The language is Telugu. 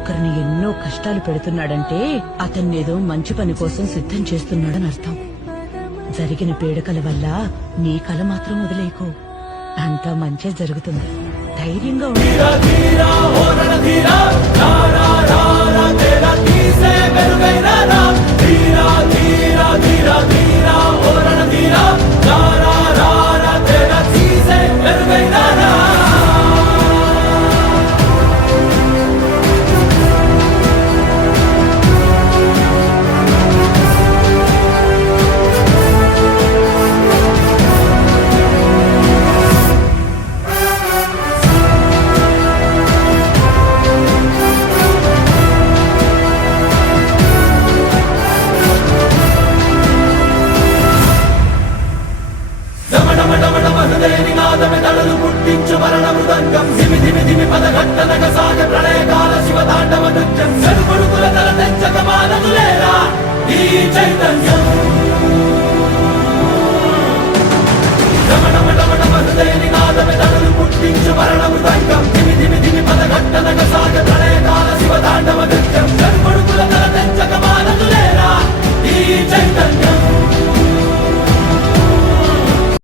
ఒకరిని ఎన్నో కష్టాలు పెడుతున్నాడంటే అతన్నేదో మంచి పని కోసం సిద్ధం చేస్తున్నాడని అర్థం. జరిగిన పీడకల వల్ల నీ కల మాత్రం వదిలేకో. అంతా మంచే జరుగుతుంది. ధైర్యంగా ఉండు. పాదమే తడలు పుట్టించు మరణ మృదంగం. దిమి దిమి దిమి పద ఘట్టనక సాగ ప్రళయకాల శివ తాండవ నృత్యం సరుపుడు కుల తల తెచ్చక మానదులేరా ఈ చైతన్యం